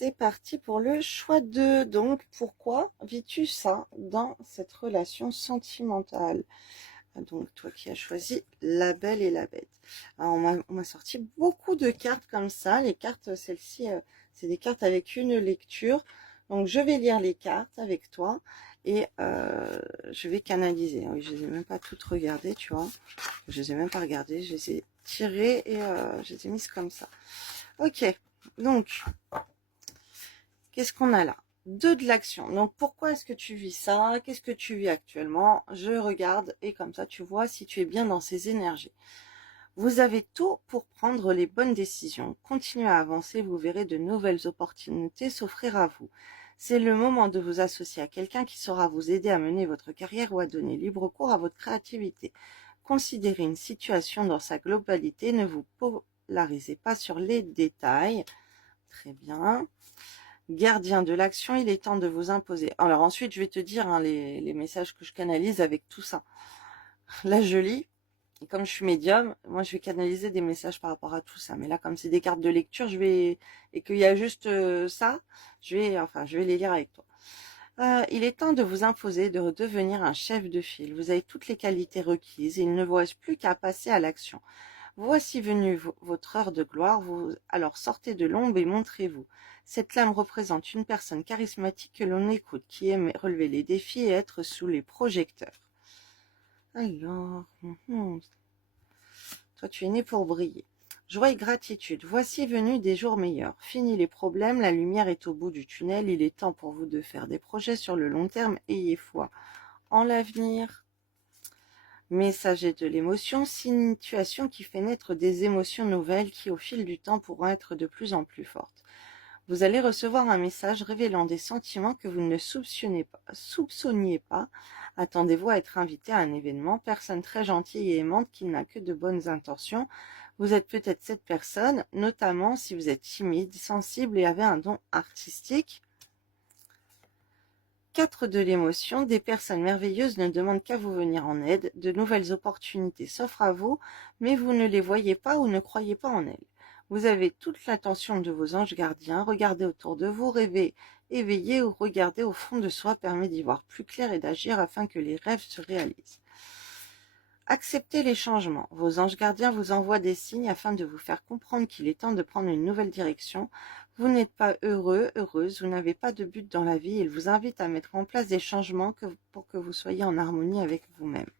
c'est parti pour le choix 2. Donc, pourquoi vis-tu ça dans cette relation sentimentale? Donc, toi qui as choisi la belle et la bête. Alors, on m'a sorti beaucoup de cartes comme ça. Les cartes, celles-ci, c'est des cartes avec une lecture. Donc, je vais lire les cartes avec toi et je vais canaliser. Oui, je les ai même pas toutes regardées, tu vois. Je les ai même pas regardées. Je les ai tirées et je les ai mises comme ça. Ok, donc, qu'est-ce qu'on a là? 2 de l'action. Donc, pourquoi est-ce que tu vis ça? Qu'est-ce que tu vis actuellement? Je regarde et comme ça, tu vois si tu es bien dans ces énergies. Vous avez tout pour prendre les bonnes décisions. Continuez à avancer, vous verrez de nouvelles opportunités s'offrir à vous. C'est le moment de vous associer à quelqu'un qui saura vous aider à mener votre carrière ou à donner libre cours à votre créativité. Considérez une situation dans sa globalité, ne vous polarisez pas sur les détails. Très bien. Gardien de l'action, il est temps de vous imposer. Alors ensuite, je vais te dire les messages que je canalise avec tout ça. Là, je lis. Et comme je suis médium, moi, je vais canaliser des messages par rapport à tout ça. Mais là, comme c'est des cartes de lecture, et qu'il y a juste ça, je vais les lire avec toi. Il est temps de vous imposer, de devenir un chef de file. Vous avez toutes les qualités requises et il ne vous reste plus qu'à passer à l'action. Voici venue votre heure de gloire, alors sortez de l'ombre et montrez-vous. Cette lame représente une personne charismatique que l'on écoute, qui aime relever les défis et être sous les projecteurs. Alors, toi tu es né pour briller. Joie et gratitude, voici venu des jours meilleurs. Fini les problèmes, la lumière est au bout du tunnel, il est temps pour vous de faire des projets sur le long terme, ayez foi en l'avenir. Messager de l'émotion, situation qui fait naître des émotions nouvelles qui au fil du temps pourront être de plus en plus fortes. Vous allez recevoir un message révélant des sentiments que vous ne soupçonniez pas. Attendez-vous à être invité à un événement, personne très gentille et aimante qui n'a que de bonnes intentions. Vous êtes peut-être cette personne, notamment si vous êtes timide, sensible et avez un don artistique. 4 de l'émotion, des personnes merveilleuses ne demandent qu'à vous venir en aide, de nouvelles opportunités s'offrent à vous, mais vous ne les voyez pas ou ne croyez pas en elles. Vous avez toute l'attention de vos anges gardiens, regardez autour de vous, rêvez, éveillez ou regardez au fond de soi permet d'y voir plus clair et d'agir afin que les rêves se réalisent. Acceptez les changements. Vos anges gardiens vous envoient des signes afin de vous faire comprendre qu'il est temps de prendre une nouvelle direction. Vous n'êtes pas heureux, heureuse, vous n'avez pas de but dans la vie. Ils vous invitent à mettre en place des changements pour que vous soyez en harmonie avec vous-même.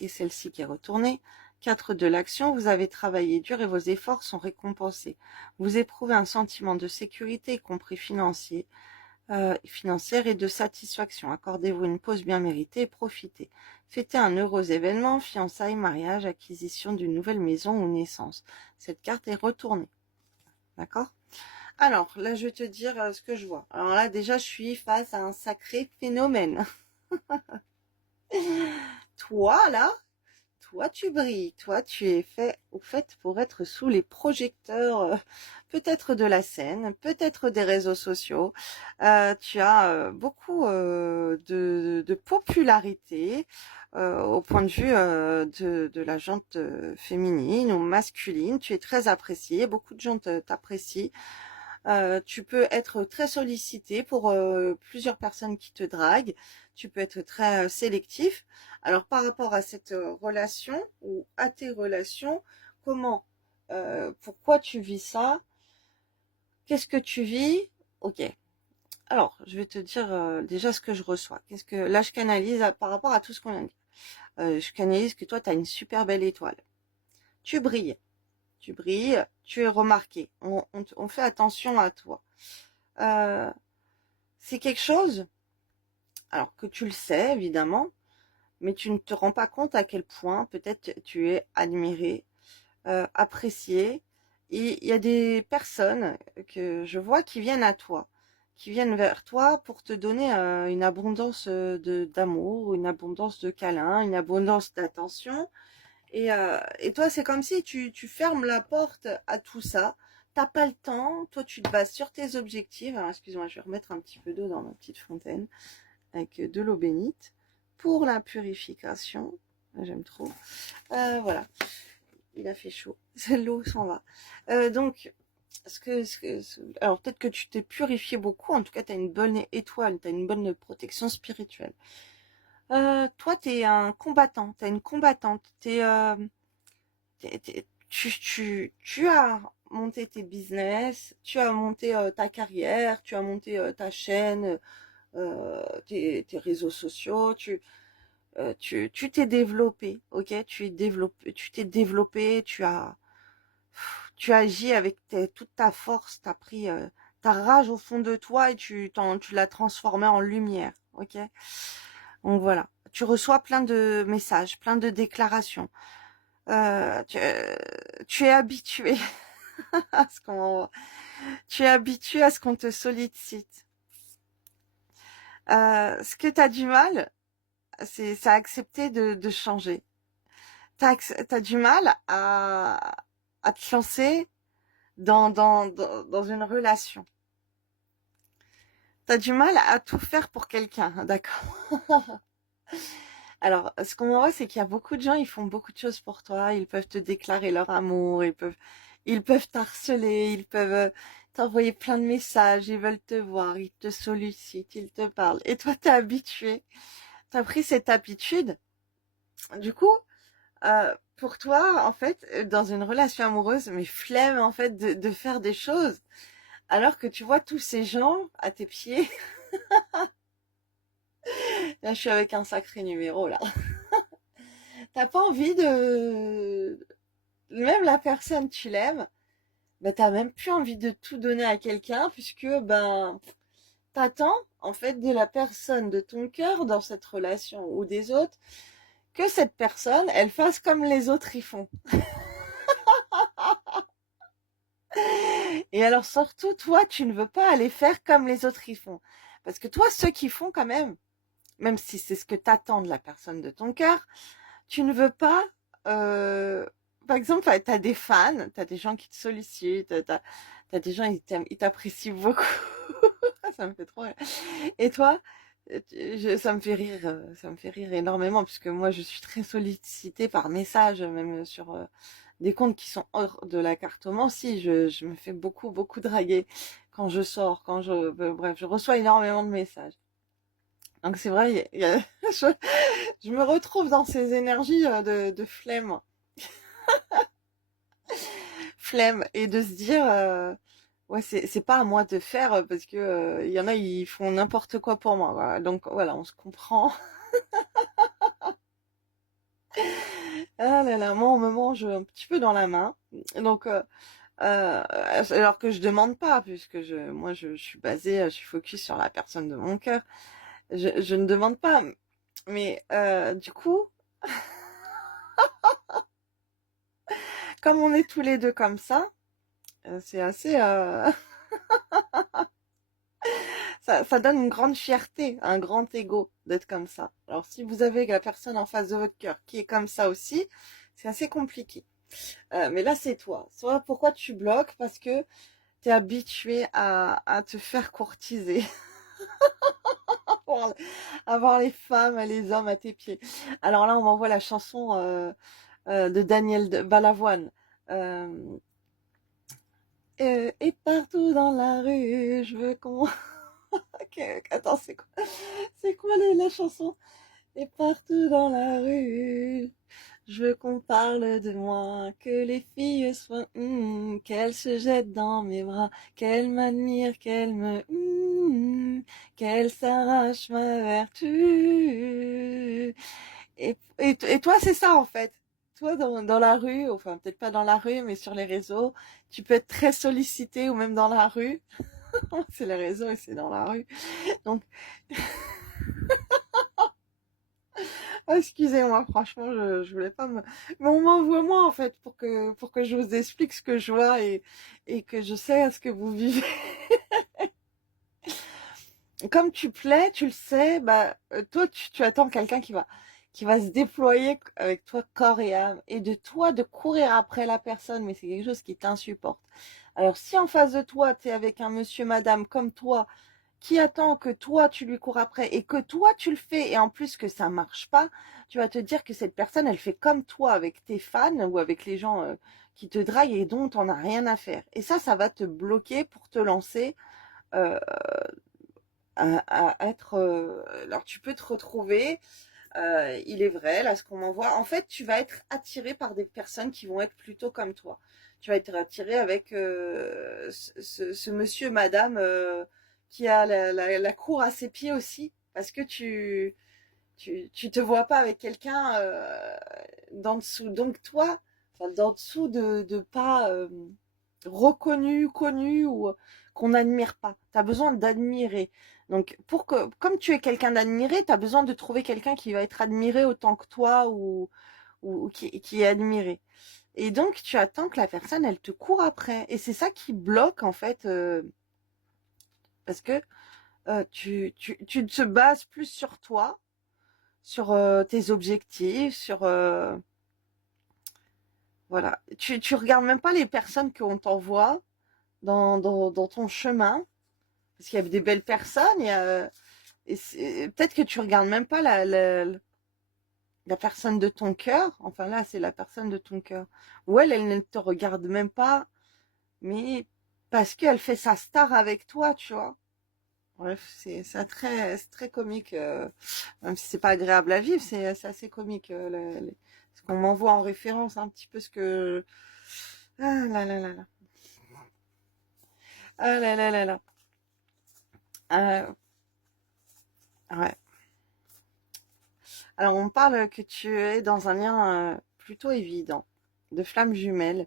Et celle-ci qui est retournée. 4 de l'action, vous avez travaillé dur et vos efforts sont récompensés. Vous éprouvez un sentiment de sécurité, y compris financière et de satisfaction. Accordez-vous une pause bien méritée et profitez. Fêtez un heureux événement, fiançailles, mariage, acquisition d'une nouvelle maison ou naissance. Cette carte est retournée. D'accord? Alors, là, je vais te dire ce que je vois. Alors là, déjà, je suis face à un sacré phénomène. Toi, là, toi, tu brilles. Toi, tu es fait pour être sous les projecteurs, peut-être de la scène, peut-être des réseaux sociaux. Tu as beaucoup de popularité au point de vue de la gente féminine ou masculine. Tu es très apprécié. Beaucoup de gens t'apprécient. Tu peux être très sollicité pour plusieurs personnes qui te draguent. Tu peux être très sélectif. Alors, par rapport à cette relation ou à tes relations, pourquoi tu vis ça? Qu'est-ce que tu vis? Ok. Alors, je vais te dire déjà ce que je reçois. Là, je canalise par rapport à tout ce qu'on vient de dire. Je canalise que toi, tu as une super belle étoile. Tu brilles. Tu brilles, tu es remarqué. On fait attention à toi. C'est quelque chose, alors que tu le sais évidemment, mais tu ne te rends pas compte à quel point peut-être tu es admiré, apprécié. Et il y a des personnes que je vois qui viennent à toi, qui viennent vers toi pour te donner une abondance d'amour, une abondance de câlins, une abondance d'attention. Et toi, c'est comme si tu fermes la porte à tout ça. T'as pas le temps. Toi, tu te bases sur tes objectifs. Alors, excuse-moi, je vais remettre un petit peu d'eau dans ma petite fontaine avec de l'eau bénite pour la purification. J'aime trop. Voilà. Il a fait chaud. L'eau s'en va. Donc, Alors peut-être que tu t'es purifié beaucoup, en tout cas tu as une bonne étoile, tu as une bonne protection spirituelle. Toi, tu es un combattant, tu es une combattante, tu as monté tes business, tu as monté ta carrière, tu as monté ta chaîne, tes réseaux sociaux, tu t'es développé, ok? Tu t'es développé, tu agis avec toute ta force, tu as pris ta rage au fond de toi et tu l'as transformée en lumière, ok? Donc voilà. Tu reçois plein de messages, plein de déclarations. Tu es habitué à ce qu'on, tu es habitué à ce qu'on te sollicite. Ce que tu as du mal, c'est à accepter de changer. T'as du mal à te lancer dans une relation. T'as du mal à tout faire pour quelqu'un, d'accord? Alors, ce qu'on voit, c'est qu'il y a beaucoup de gens, ils font beaucoup de choses pour toi. Ils peuvent te déclarer leur amour, ils peuvent t'harceler, ils peuvent t'envoyer plein de messages, ils veulent te voir, ils te sollicitent, ils te parlent. Et toi, t'es habitué. T'as pris cette habitude. Du coup, pour toi, en fait, dans une relation amoureuse, mais flemme, en fait, de faire des choses. Alors que tu vois tous ces gens à tes pieds. Là, je suis avec un sacré numéro, là. T'as pas envie même la personne, tu l'aimes, bah, t'as même plus envie de tout donner à quelqu'un puisque, ben, t'attends, en fait, de la personne de ton cœur dans cette relation ou des autres, que cette personne, elle fasse comme les autres y font. Et alors, surtout, toi, tu ne veux pas aller faire comme les autres y font. Parce que toi, ceux qui font quand même si c'est ce que t'attends de la personne de ton cœur, tu ne veux pas, euh, par exemple, t'as des fans, t'as des gens qui te sollicitent, t'as des gens, ils t'apprécient beaucoup. Ça me fait trop rire. Et toi, ça me fait rire, ça me fait rire énormément puisque moi, je suis très sollicitée par message, même sur des comptes qui sont hors de la cartomancie. Je me fais beaucoup, beaucoup draguer quand je sors, bref, je reçois énormément de messages. Donc c'est vrai, je me retrouve dans ces énergies de flemme, flemme, et de se dire, ouais, c'est pas à moi de faire parce que il y en a, ils font n'importe quoi pour moi. Voilà. Donc voilà, on se comprend. Ah là là, moi on me mange un petit peu dans la main. Donc alors que je demande pas, puisque moi je suis basée, je suis focus sur la personne de mon cœur. Je ne demande pas, mais du coup, comme on est tous les deux comme ça, c'est assez, ça donne une grande fierté, un grand ego d'être comme ça. Alors si vous avez la personne en face de votre cœur qui est comme ça aussi, c'est assez compliqué. Mais là c'est toi. Soit pourquoi tu bloques? Parce que tu es habitué à te faire courtiser, à voir les femmes et les hommes à tes pieds. Alors là on m'envoie la chanson de Daniel Balavoine. Euh, et partout dans la rue, je veux qu'on... Ok, attends, c'est quoi la chanson? Et partout dans la rue, je veux qu'on parle de moi, que les filles soient, qu'elles se jettent dans mes bras, qu'elles m'admirent, qu'elles s'arrachent ma vertu. Et toi, c'est ça en fait. Toi, dans la rue, enfin peut-être pas dans la rue, mais sur les réseaux, tu peux être très sollicité ou même dans la rue. C'est les réseaux et c'est dans la rue. Donc, excusez-moi, franchement, je voulais pas me... Mais on m'envoie moi, en fait, pour que je vous explique ce que je vois et que je sais ce que vous vivez. Comme tu plais, tu le sais, bah, toi, tu attends quelqu'un qui va se déployer avec toi corps et âme. Et de toi, de courir après la personne, mais c'est quelque chose qui t'insupporte. Alors, si en face de toi, tu es avec un monsieur, madame comme toi, qui attend que toi tu lui cours après et que toi tu le fais et en plus que ça marche pas, tu vas te dire que cette personne elle fait comme toi avec tes fans ou avec les gens qui te drague et dont t'en as rien à faire. Et ça va te bloquer pour te lancer euh, à être... alors tu peux te retrouver, il est vrai, là ce qu'on m'envoie, en fait tu vas être attiré par des personnes qui vont être plutôt comme toi. Tu vas être attiré avec ce monsieur, madame qui a la cour à ses pieds aussi, parce que tu te vois pas avec quelqu'un d'en dessous. Donc toi, enfin, d'en dessous de pas reconnu, connu ou qu'on n'admire pas. Tu as besoin d'admirer. Donc comme tu es quelqu'un d'admiré, tu as besoin de trouver quelqu'un qui va être admiré autant que toi ou qui est admiré. Et donc tu attends que la personne, elle te court après. Et c'est ça qui bloque en fait, parce que tu te bases plus sur toi, sur tes objectifs, sur voilà. Tu regardes même pas les personnes qu'on t'envoie dans ton chemin, parce qu'il y a des belles personnes, et peut-être que tu regardes même pas la personne de ton cœur. Enfin là, c'est la personne de ton cœur. Ou elle ne te regarde même pas, mais parce qu'elle fait sa star avec toi, tu vois. Bref, c'est très comique. Même si c'est pas agréable à vivre, c'est assez comique. Ce qu'on m'envoie en référence, un petit peu ce que... Ah là là là là. Ah là là là là. Euh, ouais. Alors, on parle que tu es dans un lien plutôt évident, de flamme jumelle,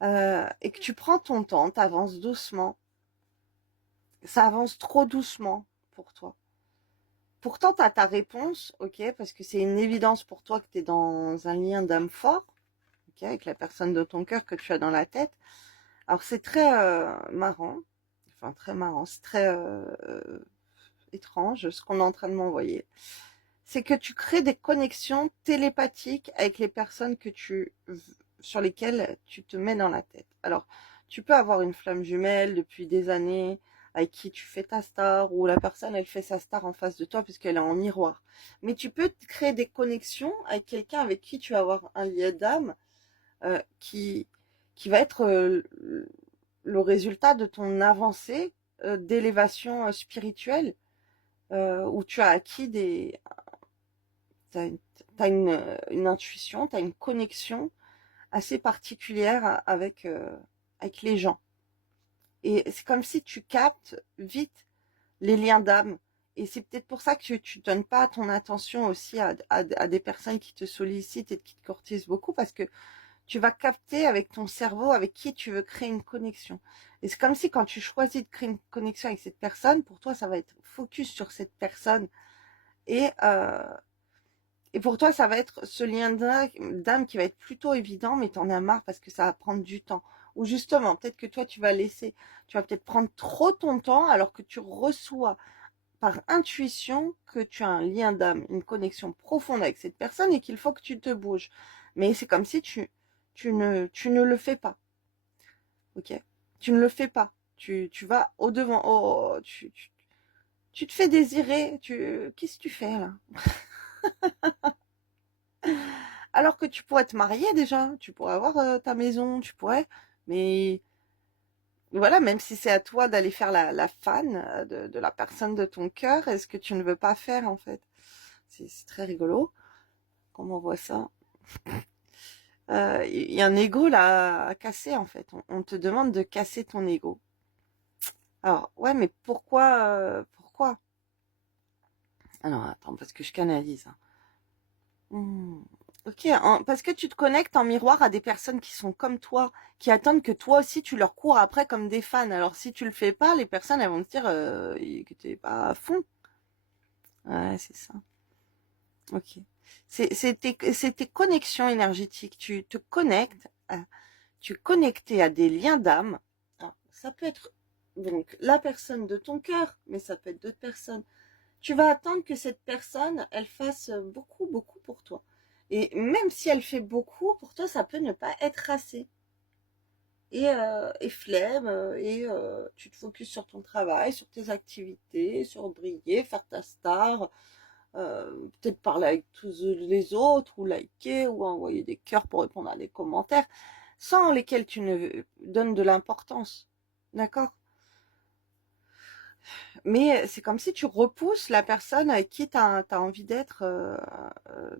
et que tu prends ton temps, t'avances doucement. Ça avance trop doucement pour toi. Pourtant, tu as ta réponse, ok, parce que c'est une évidence pour toi que tu es dans un lien d'âme fort, ok, avec la personne de ton cœur que tu as dans la tête. Alors, c'est très marrant, enfin très marrant, c'est très étrange ce qu'on est en train de m'envoyer. C'est que tu crées des connexions télépathiques avec les personnes sur lesquelles tu te mets dans la tête. Alors, tu peux avoir une flamme jumelle depuis des années, avec qui tu fais ta star, ou la personne, elle fait sa star en face de toi puisqu'elle est en miroir. Mais tu peux créer des connexions avec quelqu'un avec qui tu vas avoir un lien d'âme euh, qui, qui va être le résultat de ton avancée d'élévation spirituelle, où tu as acquis t'as une, t'as une intuition, t'as une connexion assez particulière avec les gens. Et c'est comme si tu captes vite les liens d'âme. Et c'est peut-être pour ça que tu donnes pas ton attention aussi à des personnes qui te sollicitent et qui te courtisent beaucoup, parce que tu vas capter avec ton cerveau avec qui tu veux créer une connexion. Et c'est comme si quand tu choisis de créer une connexion avec cette personne, pour toi, ça va être focus sur cette personne. Et, euh, et pour toi, ça va être ce lien d'âme qui va être plutôt évident, mais t'en as marre parce que ça va prendre du temps. Ou justement, peut-être que toi, tu vas peut-être prendre trop ton temps alors que tu reçois par intuition que tu as un lien d'âme, une connexion profonde avec cette personne et qu'il faut que tu te bouges. Mais c'est comme si tu ne le fais pas. Ok? Tu ne le fais pas. Tu vas au devant. Oh, tu te fais désirer. Qu'est-ce que tu fais là? Alors que tu pourrais te marier déjà. Tu pourrais avoir ta maison. Tu pourrais. Mais voilà, même si c'est à toi d'aller faire la fan de la personne de ton cœur, est-ce que tu ne veux pas faire en fait? C'est très rigolo. Comment on voit ça? Il y a un ego là à casser en fait. On te demande de casser ton ego. Alors, ouais, mais pourquoi? Alors, attends, parce que je canalise, hein. Hmm. Ok, parce que tu te connectes en miroir à des personnes qui sont comme toi, qui attendent que toi aussi tu leur cours après comme des fans. Alors, si tu le fais pas, les personnes elles vont te dire que t'es pas à fond. Ouais, c'est ça. Ok. C'est tes connexions énergétiques. Tu te connectes, tu es connecté à des liens d'âme. Alors, ça peut être donc la personne de ton cœur, mais ça peut être d'autres personnes. Tu vas attendre que cette personne, elle fasse beaucoup, beaucoup pour toi. Et même si elle fait beaucoup, pour toi, ça peut ne pas être assez. Et flemme, tu te focuses sur ton travail, sur tes activités, sur briller, faire ta star, peut-être parler avec tous les autres, ou liker, ou envoyer des cœurs pour répondre à des commentaires. sans lesquels tu ne donnes de l'importance. D'accord? Mais c'est comme si tu repousses la personne avec qui tu as envie d'être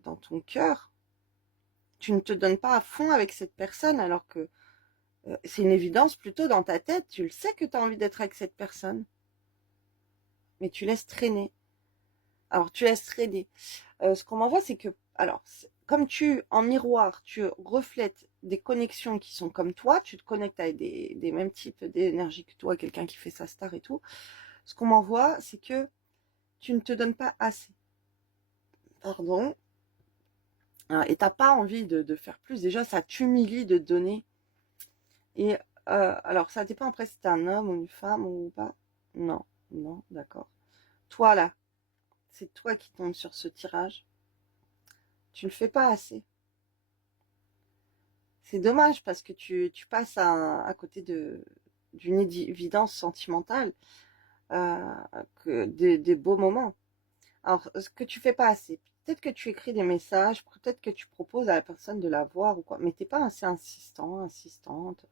dans ton cœur. Tu ne te donnes pas à fond avec cette personne alors que c'est une évidence plutôt dans ta tête. Tu le sais que tu as envie d'être avec cette personne. Mais tu laisses traîner. Alors tu laisses traîner. Ce qu'on m'envoie, c'est que, alors, comme en miroir, tu reflètes des connexions qui sont comme toi, tu te connectes avec des mêmes types d'énergie que toi, quelqu'un qui fait sa star et tout. Ce qu'on m'envoie, c'est que tu ne te donnes pas assez. Pardon. Et t'as pas envie de faire plus. Déjà, ça t'humilie de donner. Et alors, ça dépend après si t'es un homme ou une femme ou pas. Non, non, d'accord. Toi, là, c'est toi qui tombes sur ce tirage. Tu ne le fais pas assez. C'est dommage parce que tu passes à côté d'une évidence sentimentale, des beaux moments. Alors, ce que tu fais pas assez, peut-être que tu écris des messages, peut-être que tu proposes à la personne de la voir ou quoi, mais t'es pas assez insistant, insistante.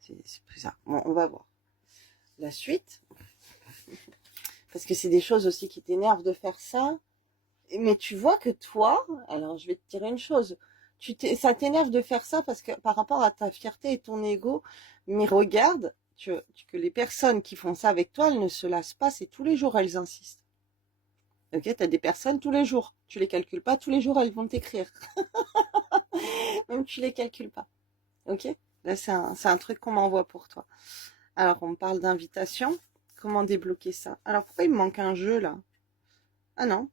C'est bizarre. Bon, on va voir. La suite, parce que c'est des choses aussi qui t'énervent de faire ça. Mais tu vois que toi, alors je vais te dire une chose, ça t'énerve de faire ça parce que par rapport à ta fierté et ton ego, mais regarde que les personnes qui font ça avec toi, elles ne se lassent pas, c'est tous les jours, elles insistent. Ok, t'as des personnes tous les jours, tu les calcules pas, tous les jours elles vont t'écrire, même tu les calcules pas. Ok, là c'est un truc qu'on m'envoie pour toi. Alors on me parle d'invitation, comment débloquer ça? Alors pourquoi il me manque un jeu là? Ah non,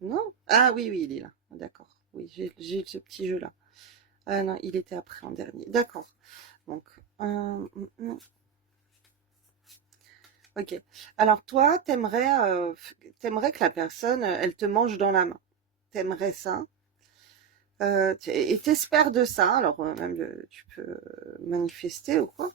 non? Ah oui, oui, il est là. D'accord. Oui, j'ai ce petit jeu-là. Ah non, il était après en dernier. D'accord. Donc, ok. Alors toi, t'aimerais que la personne, elle te mange dans la main. T'aimerais ça. Et t'espères de ça. Alors même tu peux manifester ou quoi.